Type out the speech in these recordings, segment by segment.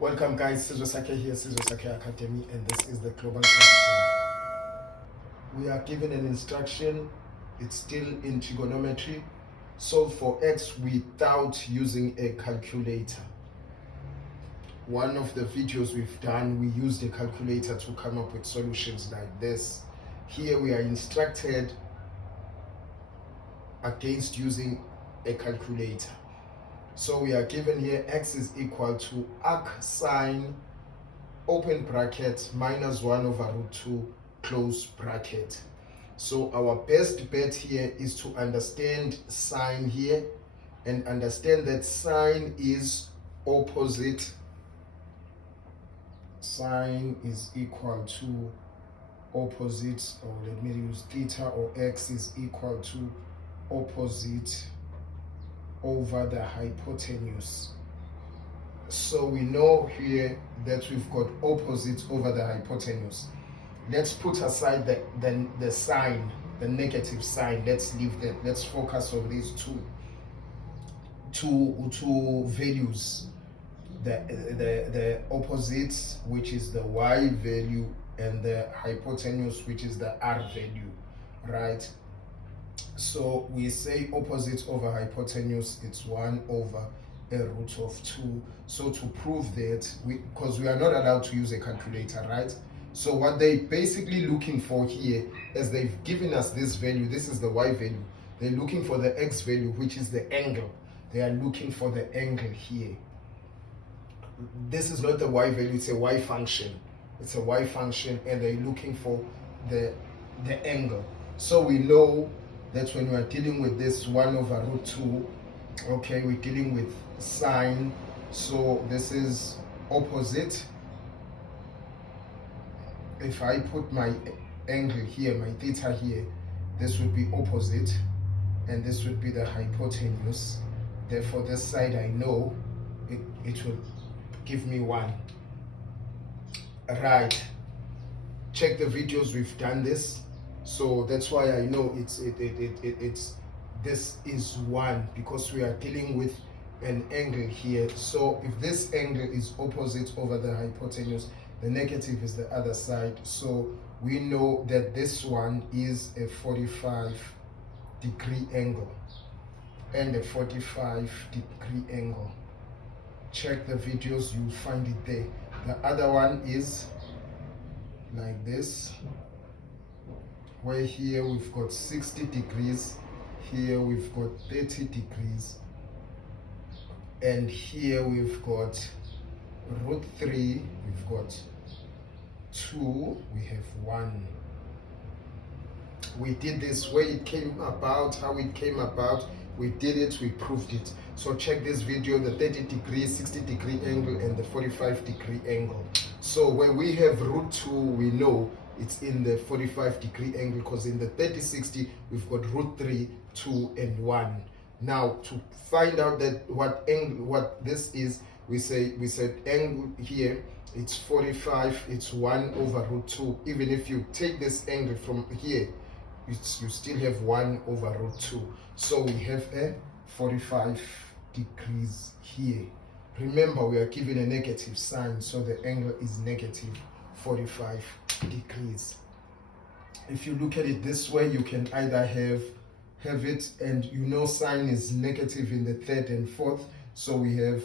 Welcome guys, Sizosake here, Sizosake Academy, and this is the Global Classroom. We are given an instruction, it's still in trigonometry. Solve for x without using a calculator. One of the videos we've done, we used a calculator to come up with solutions like this. Here we are instructed against using a calculator. So we are given here x is equal to arc sine open bracket minus 1 over root 2 close bracket. So our best bet here is to understand sine here and understand that sine is opposite. Sine is equal to opposite, or let me use theta, or x is equal to opposite over the hypotenuse. So we know here that we've got opposite over the hypotenuse. Let's put aside the sign, the negative sign. Let's leave that. Let's focus on these two values. The opposite, which is the y value, and the hypotenuse, which is the r value, right? So we say opposite over hypotenuse, it's 1 over a root of 2. So to prove that, because we are not allowed to use a calculator, right? So what they're basically looking for here, as they've given us this value, this is the y value, they're looking for the x value, which is the angle. They are looking for the angle here. This is not the y value, it's a y function. It's a y function, and they're looking for the angle. So we know that when we are dealing with this 1 over root 2, okay, we're dealing with sine. So this is opposite. If I put my angle here, my theta here, this would be opposite, and this would be the hypotenuse. Therefore, this side I know it will give me 1. Right. Check the videos, we've done this. So that's why I know it's this is 1, because we are dealing with an angle here. So if this angle is opposite over the hypotenuse, the negative is the other side. So we know that this one is a 45-degree angle and a 45-degree angle. Check the videos, you'll find it there. The other one is like this, where here we've got 60 degrees, here we've got 30 degrees, and here we've got root 3, we've got 2, we have 1. We did this where it came about, how it came about, we did it, we proved it. So check this video, the 30 degree, 60 degree angle, and the 45 degree angle. So when we have root 2, we know it's in the 45 degree angle, because in the 30-60 we've got root 3, 2, and 1. Now to find out that what this is, we said angle here, it's 45, it's 1 over root 2. Even if you take this angle from here, you still have 1 over root 2. So we have a 45 degrees here. Remember, we are given a negative sign, so the angle is negative 45 degrees. If you look at it this way, you can either have it, and you know sine is negative in the third and fourth, so we have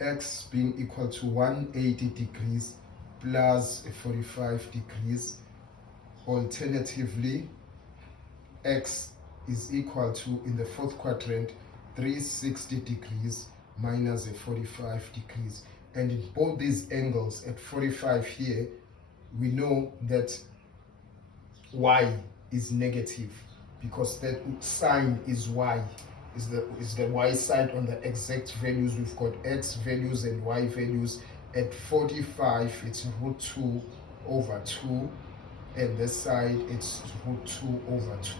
x being equal to 180 degrees plus 45 degrees. Alternatively, x is equal to, in the fourth quadrant, 360 degrees minus 45 degrees. And in both these angles, at 45 here, we know that y is negative, because that sine is y, is the y side on the exact values. We've got x values and y values. At 45, it's root 2 over 2, and this side it's root 2 over 2.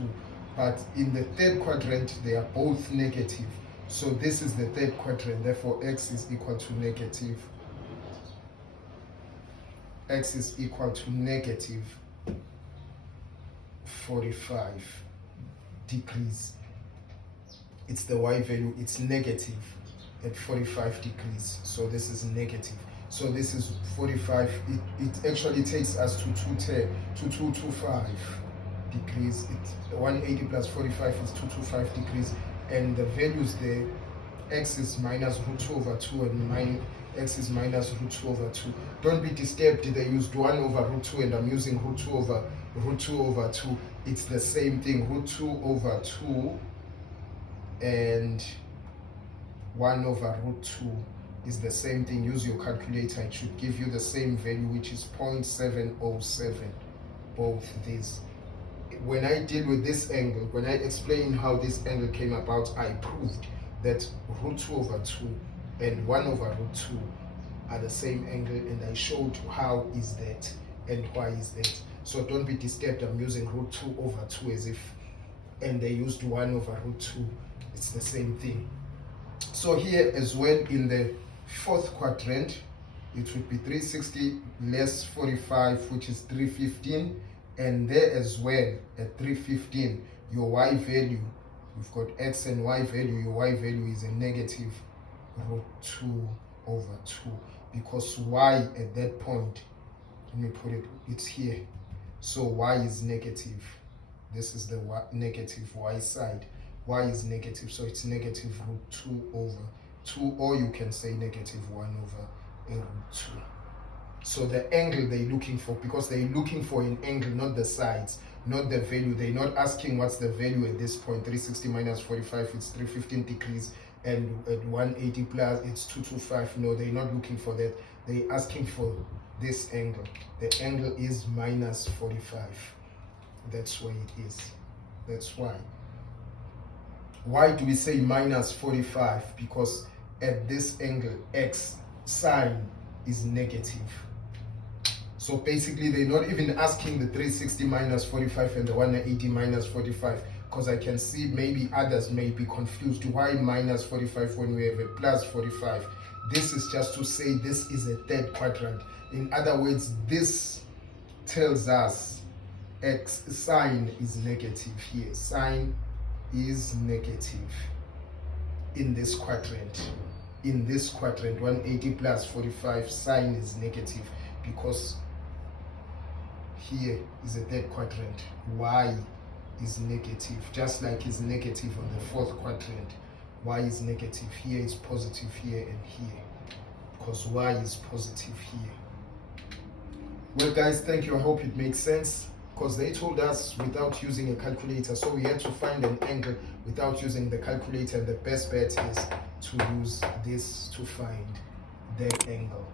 But in the third quadrant, they are both negative. So this is the third quadrant, therefore x is equal to negative. X is equal to negative 45 degrees. It's the y value, it's negative. at 45 degrees. So this is negative. So this is 45. It actually takes us to 225 degrees. 180 plus 45 is 225 degrees. And the values there, x is minus root 2 over 2 and x is minus root 2 over 2. Don't be disturbed. They used 1 over root 2 and I'm using root 2 over 2. It's the same thing. Root 2 over 2 and 1 over root 2 is the same thing. Use your calculator. It should give you the same value, which is 0.707. Both these. When I deal with this angle, when I explain how this angle came about, I proved that root 2 over 2 and 1 over root 2 are the same angle, and I showed how is that and why is that. So don't be disturbed. I'm using root 2 over 2 as if, and they used 1 over root 2. It's the same thing. So here as well, in the fourth quadrant, it would be 360 less 45, which is 315. And there as well, at 315, your y value, you've got x and y value, your y value is a negative root 2 over 2, because y at that point, let me put it, it's here. So y is negative. This is the negative y side. Y is negative, so it's negative root 2 over 2, or you can say negative 1 over a root 2. So the angle they're looking for, because they're looking for an angle, not the sides, not the value. They're not asking what's the value at this point. 360 minus 45, it's 315 degrees, and at 180 plus, it's 225. No, they're not looking for that. They're asking for this angle. The angle is minus 45. That's why it is. That's why. Why do we say minus 45? Because at this angle, x sine is negative. So basically, they're not even asking the 360 minus 45 and the 180 minus 45, because I can see maybe others may be confused. Why minus 45 when we have a plus 45? This is just to say this is a third quadrant. In other words, this tells us x sine is negative here. Sine is negative in this quadrant. In this quadrant, 180 plus 45, sine is negative, because here is a third quadrant. Y is negative, just like it's negative on the fourth quadrant. Y is negative here, it's positive here and here, because y is positive here. Well guys, thank you. I hope it makes sense, because they told us without using a calculator, so we had to find an angle without using the calculator. The best bet is to use this to find that angle.